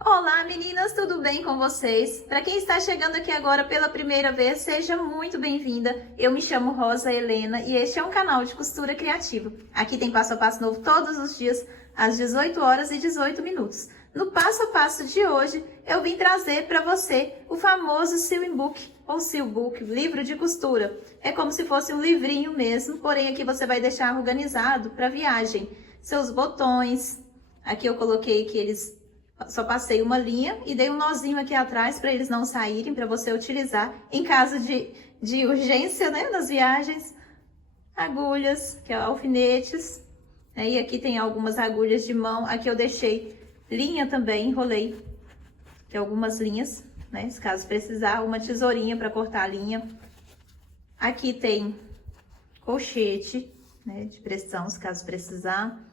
Olá meninas, tudo bem com vocês? Para quem está chegando aqui agora pela primeira vez, seja muito bem-vinda. Eu me chamo Rosa Helena e este é um canal de costura criativa. Aqui tem passo a passo novo todos os dias, às 18 horas e 18 minutos. No passo a passo de hoje, eu vim trazer para você o famoso Sewing Book, ou Sew Book, livro de costura. É como se fosse um livrinho mesmo, porém aqui você vai deixar organizado para viagem. Seus botões, aqui eu coloquei que eles... Só passei uma linha e dei um nozinho aqui atrás para eles não saírem, para você utilizar em caso de urgência, né, nas viagens. Agulhas, que é alfinetes. E aqui tem algumas agulhas de mão. Aqui eu deixei linha também, enrolei algumas linhas, né, se caso precisar. Uma tesourinha para cortar a linha. Aqui tem colchete, né, de pressão, se caso precisar.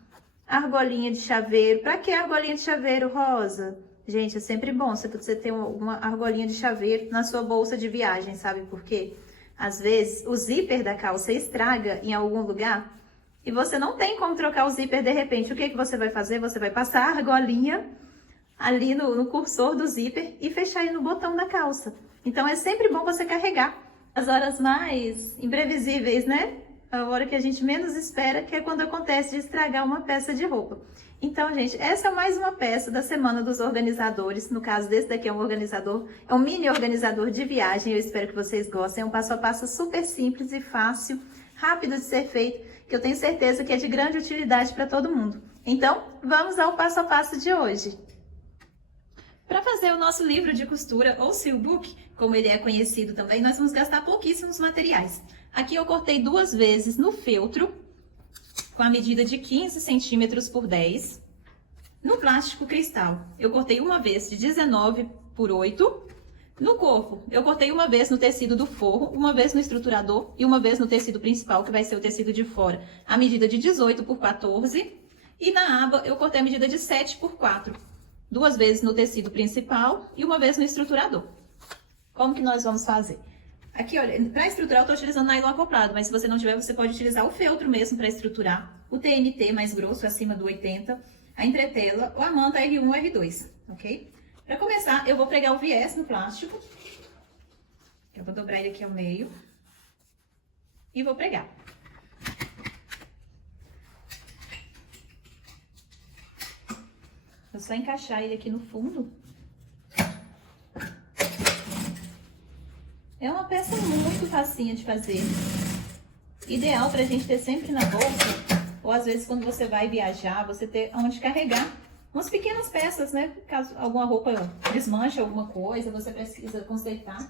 Argolinha de chaveiro. Pra que argolinha de chaveiro, Rosa? Gente, é sempre bom você ter uma argolinha de chaveiro na sua bolsa de viagem, sabe por quê? Às vezes, o zíper da calça estraga em algum lugar e você não tem como trocar o zíper de repente. O que que você vai fazer? Você vai passar a argolinha ali no cursor do zíper e fechar ele no botão da calça. Então, é sempre bom você carregar. As horas mais imprevisíveis, né? A hora que a gente menos espera, que é quando acontece de estragar uma peça de roupa. Então, gente, essa é mais uma peça da Semana dos Organizadores. No caso desse daqui é um organizador, é um mini organizador de viagem. Eu espero que vocês gostem. É um passo a passo super simples e fácil, rápido de ser feito, que eu tenho certeza que é de grande utilidade para todo mundo. Então, vamos ao passo a passo de hoje. Para fazer o nosso livro de costura, ou Sew Book, como ele é conhecido também, nós vamos gastar pouquíssimos materiais. Aqui eu cortei 2 vezes no feltro, com a medida de 15 centímetros por 10. No plástico cristal, eu cortei uma vez de 19 por 8. No corpo, eu cortei uma vez no tecido do forro, uma vez no estruturador e uma vez no tecido principal, que vai ser o tecido de fora, a medida de 18 por 14. E na aba, eu cortei a medida de 7 por 4. 2 vezes no tecido principal e uma vez no estruturador. Como que nós vamos fazer? Aqui, olha, para estruturar eu estou utilizando nylon acoplado, mas se você não tiver, você pode utilizar o feltro mesmo para estruturar, o TNT mais grosso, acima do 80, a entretela ou a manta R1 ou R2, ok? Para começar, eu vou pregar o viés no plástico. Eu vou dobrar ele aqui ao meio e vou pregar. Vou só encaixar ele aqui no fundo. É uma peça muito facinha de fazer. Ideal pra gente ter sempre na bolsa, ou às vezes quando você vai viajar, você ter onde carregar umas pequenas peças, né? Caso alguma roupa desmanche alguma coisa, você precisa consertar.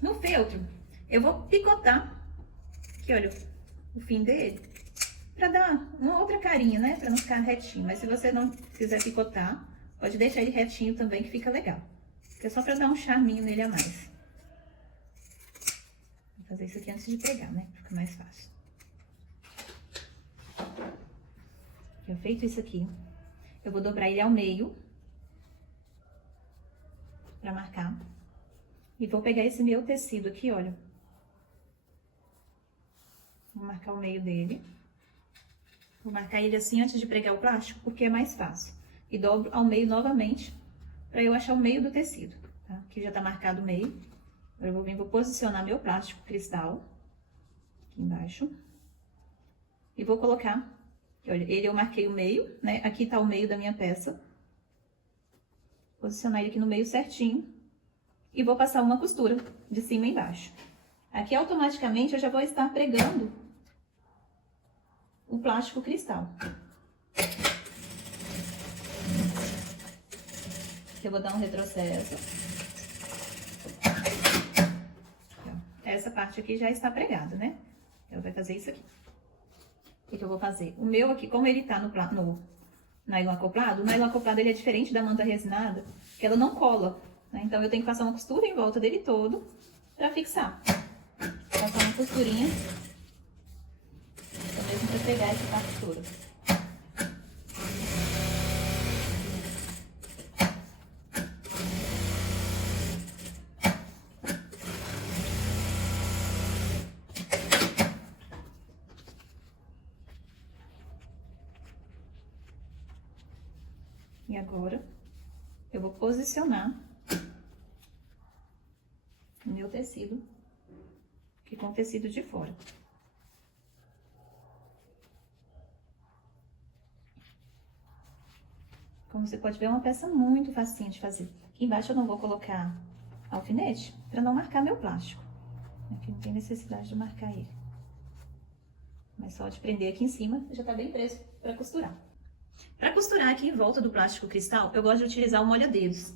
No feltro, eu vou picotar, aqui olha, o fim dele. Pra dar uma outra carinha, né? Pra não ficar retinho. Mas se você não quiser picotar, pode deixar ele retinho também, que fica legal. É só pra dar um charminho nele a mais. Vou fazer isso aqui antes de pregar, né? Fica mais fácil. Já feito isso aqui, eu vou dobrar ele ao meio. Pra marcar. E vou pegar esse meu tecido aqui, olha. Vou marcar o meio dele. Vou marcar ele assim antes de pregar o plástico, porque é mais fácil. E dobro ao meio novamente, para eu achar o meio do tecido, tá? Aqui já tá marcado o meio. Agora eu vou posicionar meu plástico cristal, aqui embaixo. E vou colocar, olha, ele eu marquei o meio, né? Aqui tá o meio da minha peça. Posicionar ele aqui no meio certinho. E vou passar uma costura de cima e embaixo. Aqui automaticamente eu já vou estar pregando o plástico cristal. Aqui eu vou dar um retrocesso. Essa parte aqui já está pregada, né? Eu vou fazer isso aqui. O que eu vou fazer? O meu aqui, como ele tá no nylon acoplado, o nylon acoplado ele é diferente da manta resinada, que ela não cola, né? Então eu tenho que passar uma costura em volta dele todo para fixar. Passar uma costurinha. Mesmo para pegar essa partitura. E agora, eu vou posicionar o meu tecido aqui com o tecido de fora. Como você pode ver, é uma peça muito facinha de fazer. Aqui embaixo eu não vou colocar alfinete para não marcar meu plástico. Aqui não tem necessidade de marcar ele. Mas só de prender aqui em cima, já tá bem preso para costurar. Para costurar aqui em volta do plástico cristal, eu gosto de utilizar o molha-dedos,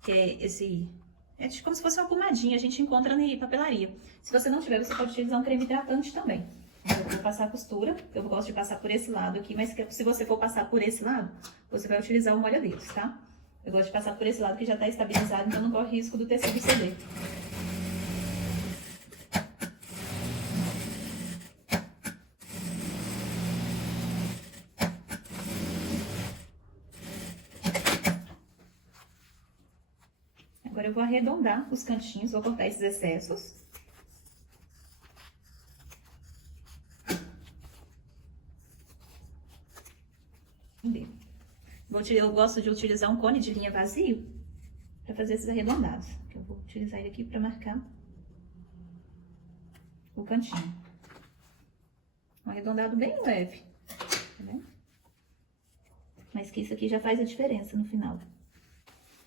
que é esse... É como se fosse uma pomadinha, a gente encontra na papelaria. Se você não tiver, você pode utilizar um creme hidratante também. Eu vou passar a costura, eu gosto de passar por esse lado aqui, mas se você for passar por esse lado, você vai utilizar o molha-dedos, tá? Eu gosto de passar por esse lado que já tá estabilizado, então não corre risco do tecido ceder. Agora eu vou arredondar os cantinhos, vou cortar esses excessos. Eu gosto de utilizar um cone de linha vazio para fazer esses arredondados. Eu vou utilizar ele aqui para marcar o cantinho. Um arredondado bem leve, tá vendo? Mas que isso aqui já faz a diferença no final.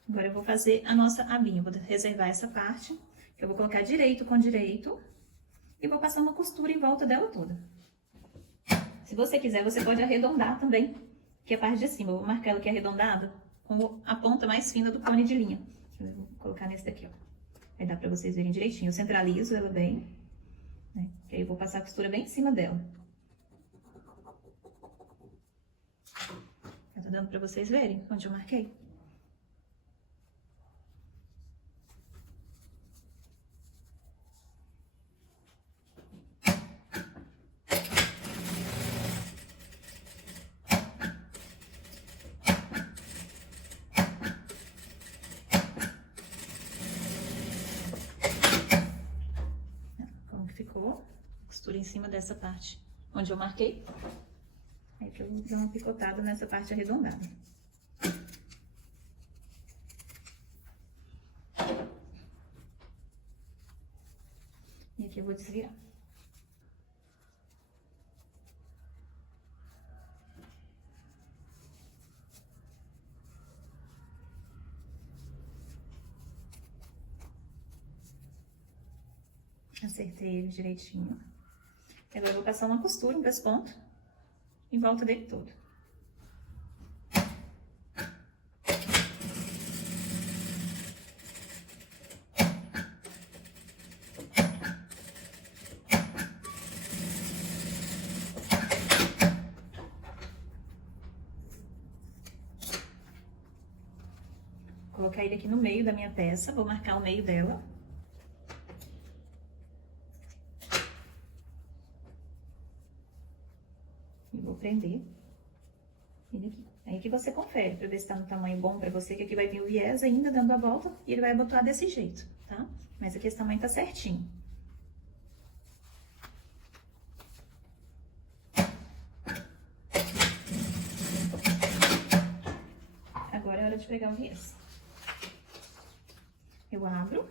Agora eu vou fazer a nossa abinha. Vou reservar essa parte, que eu vou colocar direito com direito e vou passar uma costura em volta dela toda. Se você quiser, você pode arredondar também, que é a parte de cima. Eu vou marcar ela aqui arredondada com a ponta mais fina do cone de linha. Eu vou colocar nesse daqui, ó. Vai dar pra vocês verem direitinho. Eu centralizo ela bem, né? Que aí eu vou passar a costura bem em cima dela. Eu tô dando pra vocês verem onde eu marquei. Ficou costura em cima dessa parte onde eu marquei. Aí que eu vou dar uma picotada nessa parte arredondada. E aqui eu vou desviar. Acertei ele direitinho. Agora eu vou passar uma costura, um pesponto, em volta dele todo. Vou colocar ele aqui no meio da minha peça, vou marcar o meio dela. Vou prender ele aqui. Aí que você confere pra ver se tá no tamanho bom pra você, que aqui vai vir o viés ainda dando a volta e ele vai abotoar desse jeito, tá? Mas aqui esse tamanho tá certinho. Agora é hora de pegar o viés. Eu abro,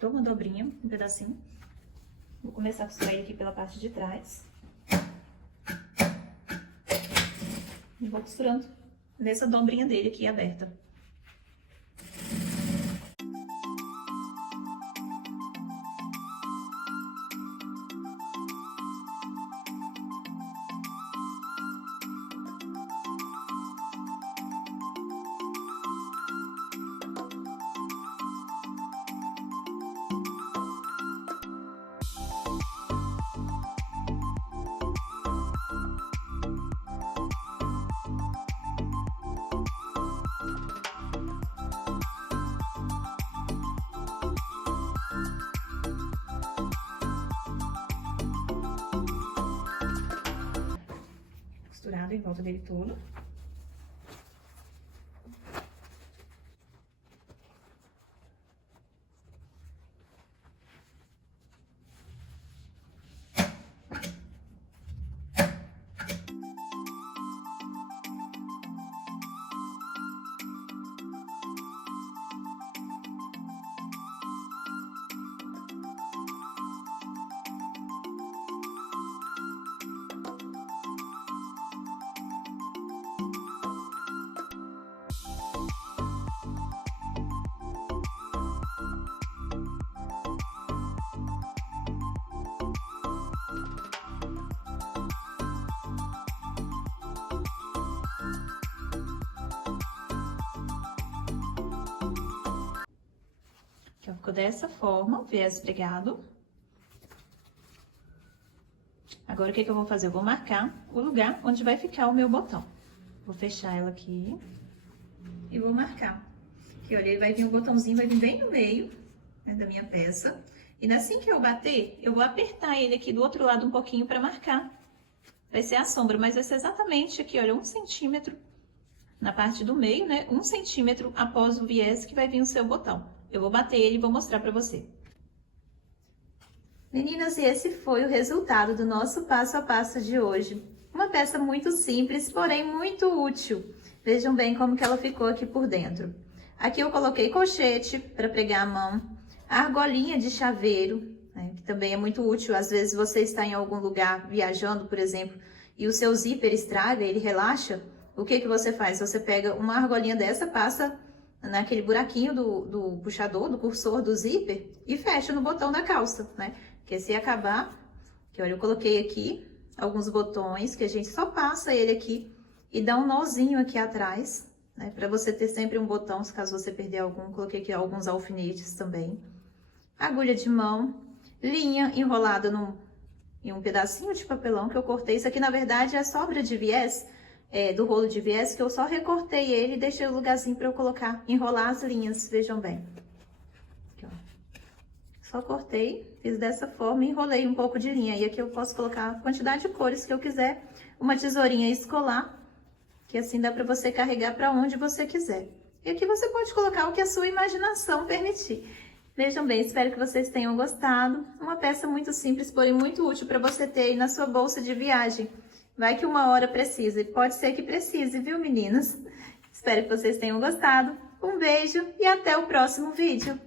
dou uma dobrinha, um pedacinho. Vou começar a costurar ele aqui pela parte de trás. E vou costurando nessa dobrinha dele aqui aberta. Costurado em volta dele todo. coloco dessa forma, viés pregado. Agora, o que eu vou fazer? Eu vou marcar o lugar onde vai ficar o meu botão. Vou fechar ela aqui e vou marcar. Aqui, olha, ele vai vir um botãozinho, vai vir bem no meio, né, da minha peça. E assim que eu bater, eu vou apertar ele aqui do outro lado um pouquinho para marcar. Vai ser a sombra, mas vai ser exatamente aqui, olha, 1 centímetro na parte do meio, né? 1 centímetro após o viés que vai vir o seu botão. Eu vou bater ele e vou mostrar para você. Meninas, e esse foi o resultado do nosso passo a passo de hoje. Uma peça muito simples, porém muito útil. Vejam bem como que ela ficou aqui por dentro. Aqui eu coloquei colchete para pregar a mão, a argolinha de chaveiro, né, que também é muito útil. Às vezes você está em algum lugar viajando, por exemplo, e o seu zíper estraga, ele relaxa. O que você faz? Você pega uma argolinha dessa, passa naquele buraquinho do puxador, do cursor do zíper e fecha no botão da calça, né? Porque se acabar, que olha, eu coloquei aqui alguns botões que a gente só passa ele aqui e dá um nozinho aqui atrás, né? Para você ter sempre um botão, se caso você perder algum. Coloquei aqui alguns alfinetes também. Agulha de mão, linha enrolada em um pedacinho de papelão que eu cortei. Isso aqui, na verdade, é a sobra de viés, do rolo de viés, que eu só recortei ele e deixei o lugarzinho para eu colocar, enrolar as linhas, vejam bem. Aqui, ó. Só cortei, fiz dessa forma e enrolei um pouco de linha. E aqui eu posso colocar a quantidade de cores que eu quiser. Uma tesourinha escolar, que assim dá para você carregar para onde você quiser. E aqui você pode colocar o que a sua imaginação permitir. Vejam bem, espero que vocês tenham gostado. Uma peça muito simples, porém muito útil para você ter aí na sua bolsa de viagem. Vai que uma hora precisa, e pode ser que precise, viu, meninas? Espero que vocês tenham gostado. Um beijo e até o próximo vídeo.